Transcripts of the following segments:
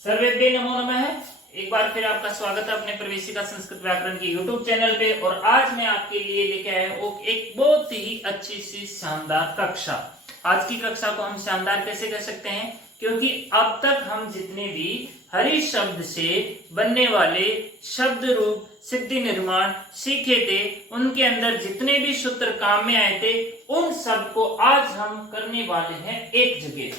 सर्वेभ्यो नमो नमः। एक बार फिर आपका स्वागत है अपने प्रवेशिका संस्कृत व्याकरण के YouTube चैनल पे। और आज मैं आपके लिए लेके आया हूँ एक बहुत ही अच्छी सी शानदार कक्षा। आज की कक्षा को हम शानदार कैसे कह सकते हैं, क्योंकि अब तक हम जितने भी हरि शब्द से बनने वाले शब्द रूप सिद्धि निर्माण सीखे थे, उनके अंदर जितने भी सूत्र काम में आए थे, उन सब को आज हम करने वाले हैं एक जगह।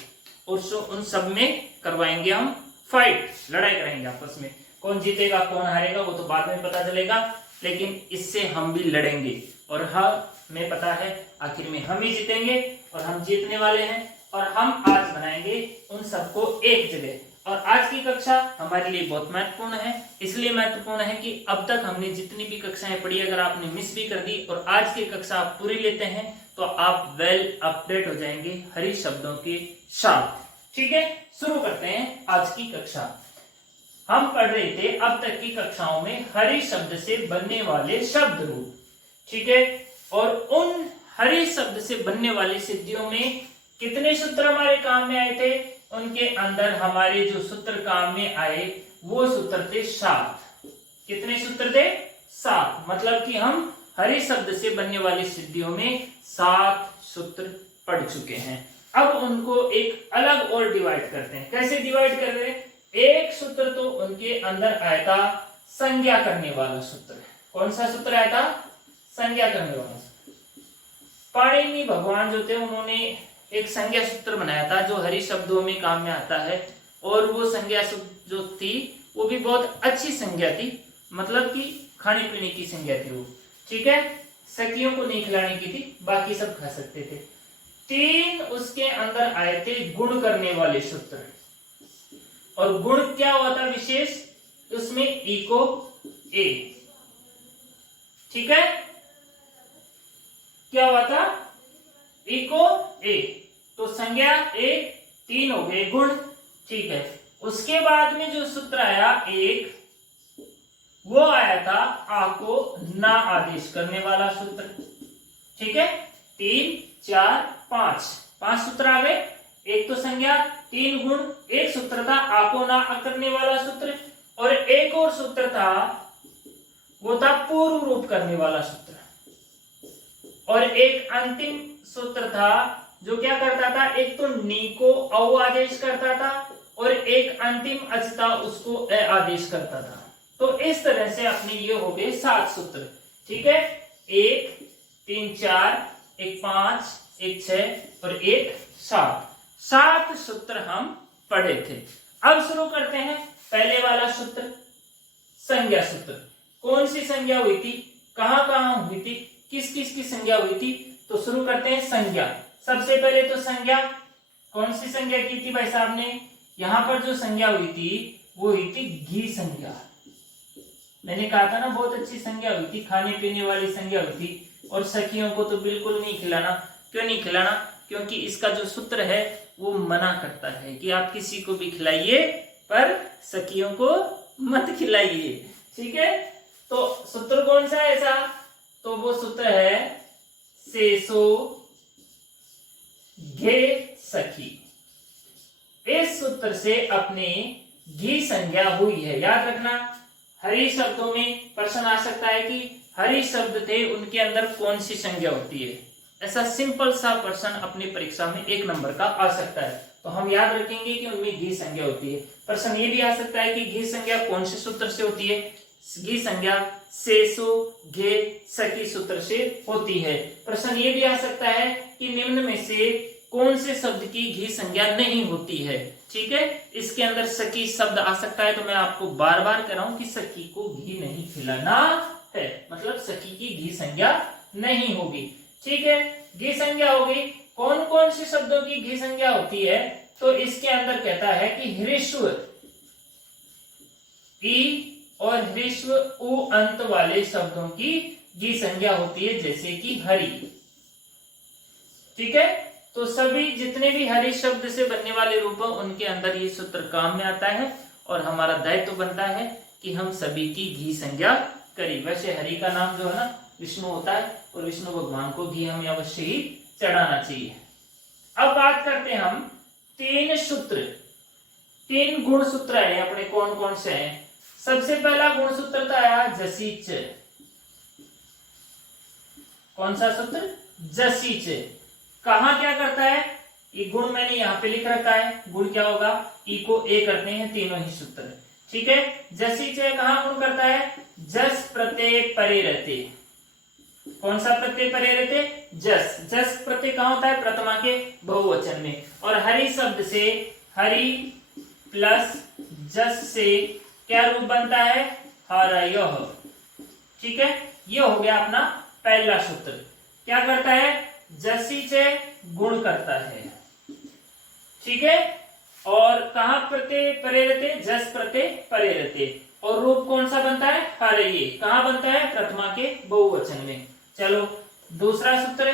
और उन सब में करवाएंगे हम फाइट, लड़ाई करेंगे आपस में। कौन जीतेगा कौन हारेगा वो तो बाद में पता चलेगा, लेकिन इससे हम भी लड़ेंगे। और हमें पता है आखिर में हम ही जीतेंगे और हम जीतने वाले हैं। और हम आज बनाएंगे उन सबको एक जगह। और आज की कक्षा हमारे लिए बहुत महत्वपूर्ण है। इसलिए महत्वपूर्ण है कि अब तक हमने जितनी भी कक्षाएं पढ़ी, अगर आपने मिस भी कर दी और आज की कक्षा आप पूरी लेते हैं तो आप वेल अपडेट हो जाएंगे हरि शब्दों के साथ। ठीक है, शुरू करते हैं आज की कक्षा। हम पढ़ रहे थे अब तक की कक्षाओं में हरि शब्द से बनने वाले शब्द रूप। ठीक है, और उन हरि शब्द से बनने वाली सिद्धियों में कितने सूत्र हमारे काम में आए थे, उनके अंदर हमारे जो सूत्र काम में आए वो सूत्र थे 7। कितने सूत्र थे? 7। मतलब कि हम हरि शब्द से बनने वाली सिद्धियों में 7 सूत्र पढ़ चुके हैं। अब उनको एक अलग और डिवाइड करते हैं। कैसे डिवाइड कर रहे हैं? एक सूत्र तो उनके अंदर आया था संज्ञा करने वाला सूत्र। कौन सा सूत्र आया था? संज्ञा करने वाला सूत्र। पाणिनि भगवान जो थे उन्होंने एक संज्ञा सूत्र बनाया था जो हरि शब्दों में काम में आता है। और वो संज्ञा जो थी वो भी बहुत अच्छी संज्ञा थी, मतलब कि खाने पीने की संज्ञा थी वो। ठीक है, सखियों को नहीं खिलाने की थी, बाकी सब खा सकते थे। 3 उसके अंदर आए थे गुण करने वाले सूत्र। और गुण क्या हुआ था विशेष? उसमें इको ए। ठीक है, क्या हुआ था? इको ए। तो संज्ञा एक, 3 हो गए गुण। ठीक है, उसके बाद में जो सूत्र आया एक, वो आया था आ को ना आदेश करने वाला सूत्र। ठीक है, 3, 4, 5 सूत्र आ गए। एक तो संज्ञा, 3 गुण, एक सूत्र था आपो ना करने वाला सूत्र, और एक और सूत्र था वो था पूर्व रूप करने वाला सूत्र। और एक अंतिम सूत्र था जो क्या करता था, एक तो नी को औ आदेश करता था और एक अंतिम अच था उसको ए आदेश करता था। तो इस तरह से अपने ये हो गए 7 सूत्र। ठीक है, 1, 3, 4, एक 5, एक 6 और एक 7 सूत्र हम पढ़े थे। अब शुरू करते हैं पहले वाला सूत्र, संज्ञा सूत्र। कौन सी संज्ञा हुई थी, कहां कहां हुई थी, किस किस की संज्ञा हुई थी? तो शुरू करते हैं संज्ञा। सबसे पहले तो संज्ञा, कौन सी संज्ञा की थी भाई साहब ने? यहां पर जो संज्ञा हुई थी वो हुई थी घी संज्ञा। मैंने कहा था ना बहुत अच्छी संज्ञा हुई थी, खाने पीने वाली संज्ञा हुई थी। और सखियों को तो बिल्कुल नहीं खिलाना। क्यों नहीं खिलाना? क्योंकि इसका जो सूत्र है वो मना करता है कि आप किसी को भी खिलाइए पर सखियों को मत खिलाइए। ठीक है, तो सूत्र कौन सा है ऐसा? तो वो सूत्र है सेसो घे सखी। इस सूत्र से अपने घी संज्ञा हुई है। याद रखना, हरि शब्दों में प्रश्न आ सकता है कि हरि शब्द थे उनके अंदर कौन सी संज्ञा होती है। ऐसा सिंपल सा प्रश्न अपनी परीक्षा में 1 नंबर का आ सकता है। तो हम याद रखेंगे कि उनमें घी संज्ञा होती है। प्रश्न ये भी आ सकता है कि घी संज्ञा कौन से सूत्र से होती है? घी संज्ञा सेसो घे सखी सूत्र से होती है। प्रश्न ये भी आ सकता है कि निम्न में से कौन से शब्द की घी संज्ञा नहीं होती है। ठीक है, इसके अंदर सखी शब्द आ सकता है। तो मैं आपको बार बार कह रहा हूं कि सखी को घी नहीं खिलाना है, मतलब सखी की घी संज्ञा नहीं होगी। ठीक है, घी संज्ञा होगी। कौन कौन से शब्दों की घी संज्ञा होती है? तो इसके अंदर कहता है कि ह्रीश्व ई और ह्रीश्व उ अंत वाले शब्दों की घी संज्ञा होती है, जैसे कि हरि। ठीक है, तो सभी जितने भी हरि शब्द से बनने वाले रूप हैं उनके अंदर ये सूत्र काम में आता है। और हमारा दायित्व बनता है कि हम सभी की घी संज्ञा करें। वैसे हरि का नाम जो है ना विष्णु होता है, और विष्णु भगवान को घी हमें अवश्य ही चढ़ाना चाहिए। अब बात करते हैं हम 3 सूत्र तीन गुण सूत्र है अपने, कौन कौन से हैं? सबसे पहला गुण सूत्र तो आया जसीच। कौन सा सूत्र? जसीच। कहा क्या करता है? ये गुण मैंने यहाँ पे लिख रखा है। गुण क्या होगा? ई को ए करते हैं तीनों ही सूत्र, ठीक है। जसीच कहाँ गुण करता है? जस प्रत्यय परे रहते। कौन सा प्रत्यय परे रहते? जस। जस प्रत्यय कहाँ होता है? प्रथमा के बहुवचन में। और हरि शब्द से, हरि प्लस जस से क्या रूप बनता है? हरयः, ठीक है। ये हो गया अपना पहला सूत्र। क्या करता है? जसीच गुण करता है, ठीक है। और कहां प्रत्यय परे रहते? जस प्रत्यय परे रहते। और रूप कौन सा बनता है? हरये। कहां बनता है? प्रथमा के बहुवचन में। चलो दूसरा सूत्र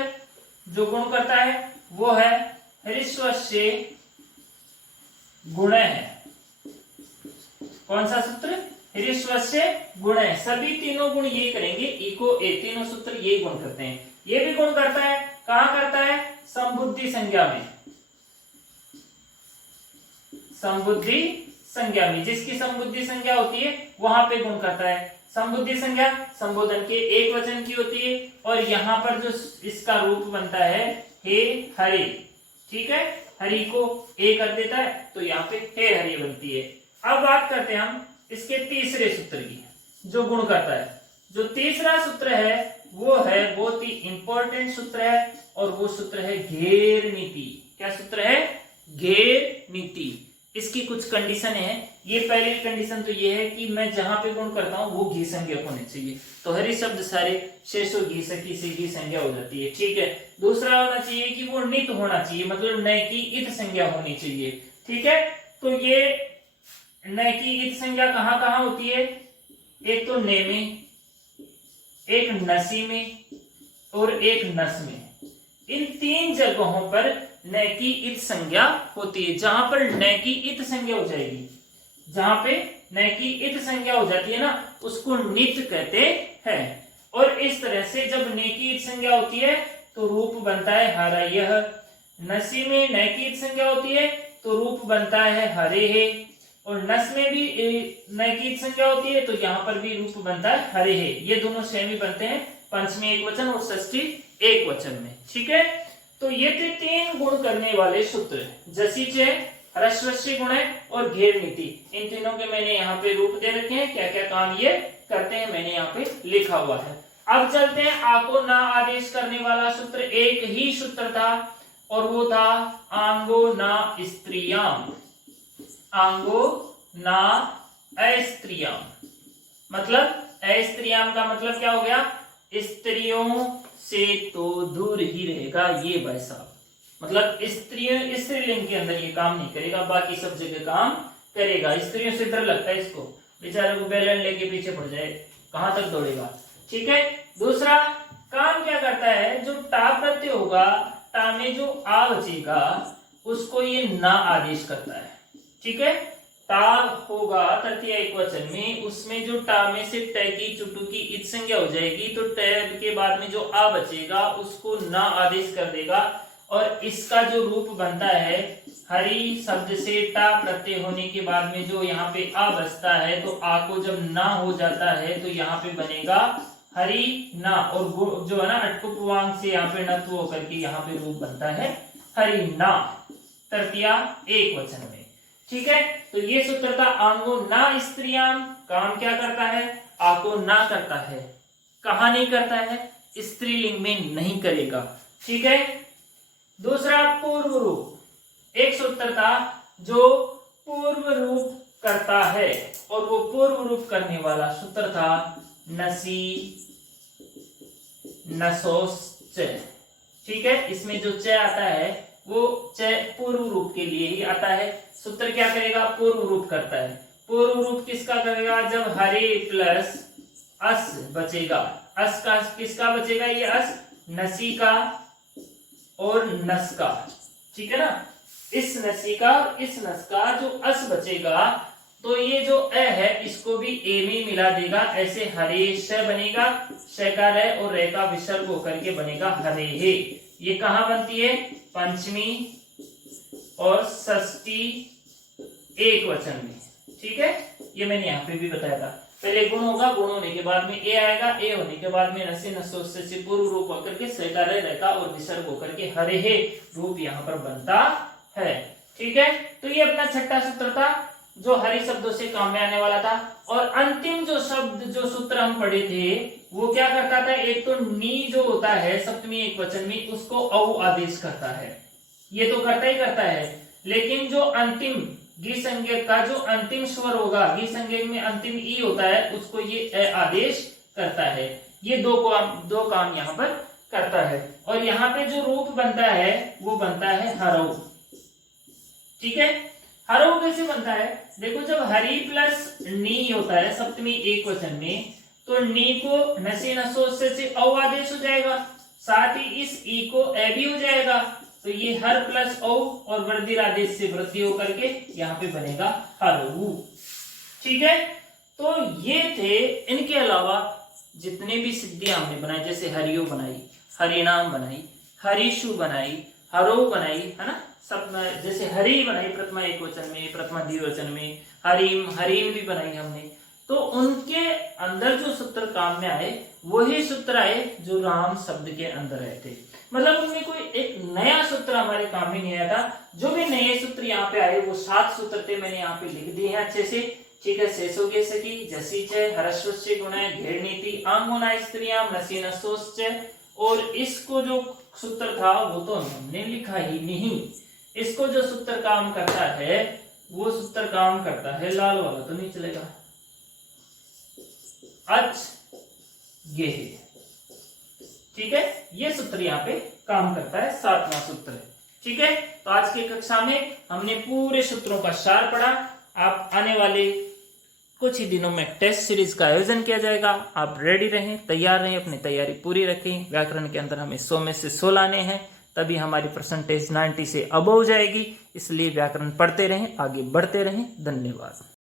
जो गुण करता है वो है ह्रस्वस्य गुण है। कौन सा सूत्र? ह्रस्वस्य गुण है। सभी तीनों गुण ये करेंगे, इको ए, तीनों सूत्र ये गुण करते हैं। ये भी गुण करता है, कहां करता है? संबुद्धि संज्ञा में। संबुद्धि संज्ञा में, जिसकी संबुद्धि संज्ञा होती है वहां पे गुण करता है। संबुद्धि संज्ञा संबोधन के एक वचन की होती है, और यहाँ पर जो इसका रूप बनता है हे हरे, ठीक है। हरि को ए कर देता है तो यहाँ पे हे हरि बनती है। अब बात करते हैं हम इसके तीसरे सूत्र की, जो गुण करता है। जो तीसरा सूत्र है वो है बहुत ही इंपॉर्टेंट सूत्र है, और वो सूत्र है घेर नीति। क्या सूत्र है? घेर नीति। इसकी कुछ कंडीशन है। ये पहली कंडीशन तो ये है कि मैं जहां पे गुण करता हूं वो घी संज्ञक होने चाहिए, तो हरि शब्द सारे शेषो घी सखी से घी संज्ञा हो जाती है, ठीक है। दूसरा होना चाहिए कि वो नित होना चाहिए, मतलब नय की इत संज्ञा होनी चाहिए, ठीक है। तो ये नय की इत संज्ञा कहां कहां होती है? एक तो ने में, एक नसी में, और एक नस में। इन तीन जगहों पर न की इत संज्ञा होती है। जहां पर न की इत संज्ञा हो जाएगी, जहां पे न की इत संज्ञा हो जाती है ना, उसको नित कहते हैं। और इस तरह से जब न की इत संज्ञा होती है तो रूप बनता है हरयः। नसी में न की इत संज्ञा होती है तो रूप बनता है हरेः। और नस में भी न की इत संज्ञा होती है तो यहाँ पर भी रूप बनता है हरेः। ये दोनों सेम ही बनते हैं, पंचमी एक वचन और षष्ठी एक वचन में, ठीक है। तो ये थे तीन गुण करने वाले सूत्र, जसीच है, ह्रस्वस्य गुण है और घेर नीति। इन तीनों के मैंने यहाँ पे रूप दे रखे हैं, क्या क्या काम ये करते हैं मैंने यहाँ पे लिखा हुआ है। अब चलते हैं आ को ना आदेश करने वाला सूत्र। एक ही सूत्र था और वो था आंगो ना स्त्रियाम। आंगो ना अस्त्रियाम, मतलब अस्त्रियाम का मतलब क्या हो गया? स्त्रियों से तो दूर ही रहेगा ये भाई साहब। मतलब स्त्रियों, स्त्रीलिंग के अंदर ये काम नहीं करेगा, बाकी सब जगह काम करेगा। स्त्रियों से डर लगता है इसको, बेचारे को बेलन लेके पीछे पड़ जाए, कहां तक दौड़ेगा, ठीक है। दूसरा काम क्या करता है? जो टा प्रत्यय होगा, टा में जो आ बचेगा उसको ये ना आदेश करता है, ठीक है। टा होगा तृतीय एक वचन में, उसमें जो टा में से ट की चुटू की इत संज्ञा हो जाएगी, तो ट के बाद में जो आ बचेगा उसको ना आदेश कर देगा। और इसका जो रूप बनता है हरि शब्द से टा प्रत्यय होने के बाद में जो यहाँ पे आ बचता है, तो आ को जब ना हो जाता है तो यहाँ पे बनेगा हरि ना, और जो है ना अटकुपवांग से यहाँ पे नत्व होकर के यहाँ पे रूप बनता है हरि ना, तृतीया एक वचन में, ठीक है। तो ये सूत्र था आंगो ना स्त्रियाम। काम क्या करता है? आ को ना करता है। कहा नहीं करता है? स्त्रीलिंग में नहीं करेगा, ठीक है। दूसरा पूर्व रूप। एक सूत्र था जो पूर्व रूप करता है, और वो पूर्व रूप करने वाला सूत्र था नसी नसोश्च, ठीक है। इसमें जो च आता है वो च पूर्व रूप के लिए ही आता है। सूत्र क्या करेगा? पूर्व रूप करता है। पूर्व रूप किसका करेगा? जब हरे प्लस अस बचेगा। अस का किसका बचेगा? ये अस नसी का और नस का, ठीक है ना। इस नसी का इस नस का जो अस बचेगा, तो ये जो अ है इसको भी ए में मिला देगा, ऐसे हरे श बनेगा, श का र और रे का विसर्ग होकर के बनेगा हरे हे। ये कहां बनती है? पंचमी और षष्ठी एक वचन में। ठीक है, ये मैंने यहाँ पे भी बताया था। पहले गुण होगा, गुण होने के बाद में ए आएगा, ए होने के बाद में नसे नसो से पूर्व रूप होकर के सकार रहेगा और विसर्ग होकर के हरे हे रूप यहाँ पर बनता है। ठीक है, तो ये अपना छठा सूत्र था जो हरि शब्दों से काम में आने वाला था। और अंतिम जो शब्द जो सूत्र हम पढ़े थे वो क्या करता था, एक तो नी जो होता है सप्तमी एक वचन में उसको औ आदेश करता है, ये तो करता ही करता है, लेकिन जो अंतिम गी संज्ञक का जो अंतिम स्वर होगा, गी संज्ञक में अंतिम ई होता है, उसको ये ए आदेश करता है। ये दो काम यहाँ पर करता है। और यहाँ पे जो रूप बनता है वो बनता है हरऊ। ठीक है, हरऊ कैसे बनता है, देखो जब हरि प्लस नी होता है सप्तमी एक वचन में, तो नी को नसे नसो से औ आदेश हो जाएगा, साथ ही इस ई को ए भी हो जाएगा, तो ये हर प्लस औ और वृद्धि आदेश से वृद्धि होकर के यहाँ पे बनेगा हरऊ। ठीक है, तो ये थे। इनके अलावा जितने भी सिद्धियां हमने बनाई, जैसे हरियो बनाई, हरिनाम बनाई, हरीशु बनाई, हरो बनाई, है ना, सब जैसे हरि बनाई प्रथमा एक वचन में, प्रथमा द्विवचन में, हरीम हरीम भी बनाई हमने, तो उनके अंदर जो सूत्र काम में आए वही सूत्र आए जो राम शब्द के अंदर आए थे। मतलब उनमें कोई एक नया सूत्र हमारे काम में नहीं आया था। जो भी नए सूत्र यहाँ पे आए वो 7 सूत्र थे, मैंने यहाँ पे लिख दिए हैं अच्छे से। ठीक है, शेषोगे सकी, जसीच, हरस्वस्य गुणाय, घेर नीति, आंगुना स्त्रियां, नसी नसोश्च, और इसको जो सूत्र था वो तो हमने लिखा ही नहीं। इसको जो सूत्र काम करता है वो सूत्र काम करता है, लाल वाला तो नहीं चलेगा, ये है। ठीक है, ये सूत्र यहाँ पे काम करता है, 7वां सूत्र है। ठीक है, तो आज की कक्षा में हमने पूरे सूत्रों का सार पढ़ा। आप आने वाले कुछ ही दिनों में टेस्ट सीरीज का आयोजन किया जाएगा, आप रेडी रहें, तैयार रहें, अपनी तैयारी पूरी रखें। व्याकरण के अंदर हमें 100 में से 100 लाने हैं, तभी हमारी परसेंटेज 90 से अबव जाएगी। इसलिए व्याकरण पढ़ते रहें, आगे बढ़ते रहें। धन्यवाद।